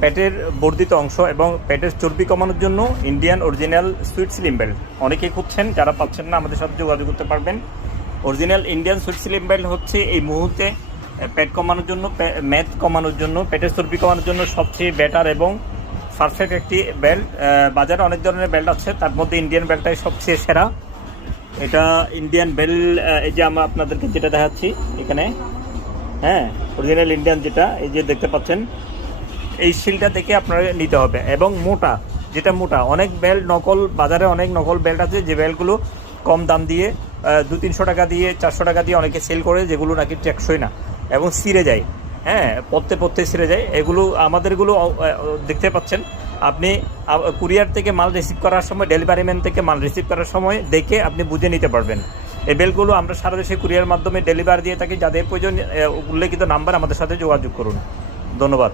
পেটের বর্ধিত অংশ এবং পেটের চর্বি কমানোর জন্য Indian original sweet slim belt অনেকেই খুঁজছেন, যারা পাচ্ছেন না আমাদের সাথে যোগাযোগ করতে পারবেন। Original Indian sweet slim belt হচ্ছে এই মুহূর্তে পেট কমানোর জন্য, মেদ কমানোর জন্য, পেটের চর্বি কমানোর জন্য সবচেয়ে বেটার এবং পারফেক্ট একটি বেল্ট। বাজারে অনেক ধরনের বেল্ট আছে, তার মধ্যে ইন্ডিয়ান বেল্টটাই সবচেয়ে সেরা। এটা ইন্ডিয়ান বেল্ট, এই যে আমরা আপনাদেরকে যেটা দেখাচ্ছি এখানে, হ্যাঁ, অরিজিনাল ইন্ডিয়ান যেটা এই যে দেখতে পাচ্ছেন, এই শিলটা দেখে আপনারা নিতে হবে। এবং মোটা, যেটা মোটা, অনেক বেল্ট নকল, বাজারে অনেক নকল বেল্ট আছে যে বেল্টগুলো কম দাম দিয়ে 200-300 টাকা দিয়ে, 400 টাকা দিয়ে অনেকে সেল করে, যেগুলো নাকি টেকসই না এবং ছিঁড়ে যায়, হ্যাঁ, পড়তে ছিঁড়ে যায়। এগুলো আমাদেরগুলো দেখতে পাচ্ছেন আপনি কুরিয়ার থেকে মাল রিসিভ করার সময়, ডেলিভারি ম্যান থেকে মাল রিসিভ করার সময় দেখে আপনি বুঝে নিতে পারবেন। এই বেল্টগুলো আমরা সারা দেশে কুরিয়ার মাধ্যমে ডেলিভারি দিয়ে থাকি। যাদের প্রয়োজন উল্লেখিত নাম্বার আমাদের সাথে যোগাযোগ করুন। ধন্যবাদ।